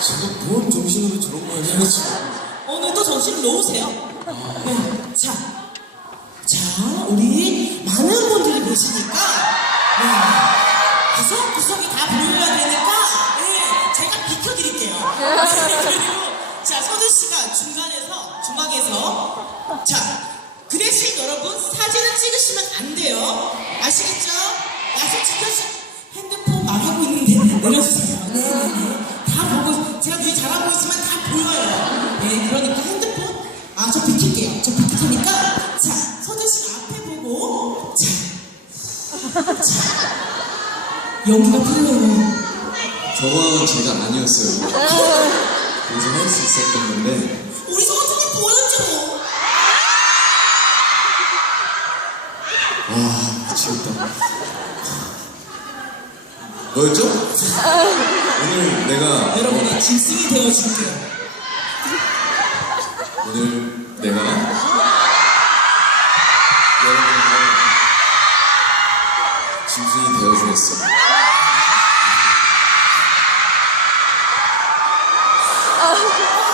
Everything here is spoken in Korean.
제가 뭔 정신으로 저런 걸 해야지. 오늘 또 정신을 놓으세요. 네. 자, 자, 우리 많은 분들이 계시니까, 네. 구석구석이 다 보여야 되니까, 네. 제가 비켜드릴게요. 그리고, 자, 서준 씨가 중간에서, 중앙에서, 자, 그 대신 여러분 사진을 찍으시면 안 돼요. 아시겠죠? 약속 지켜주 핸드폰 막 하고 있는데 내려주세요. 네네네. 다 보고, 제가 되게 잘하고 있지만 다 보여요. 네, 그러니까 핸드폰, 아, 저 비킬게요. 저 비킬 테니까, 자, 서준 씨가 앞에 보고, 자, 자, 연기가 필요해요. 저건 제가 아니었어요. 그래서 할 수 있었던 건데. 우리 서준이 보여줘. 와, 미치겠다. 뭐였죠? 오늘 내가 여러분이 짐승이 되어 줄게요. 오늘 내가 여러분이 짐승이 되어 주겠어.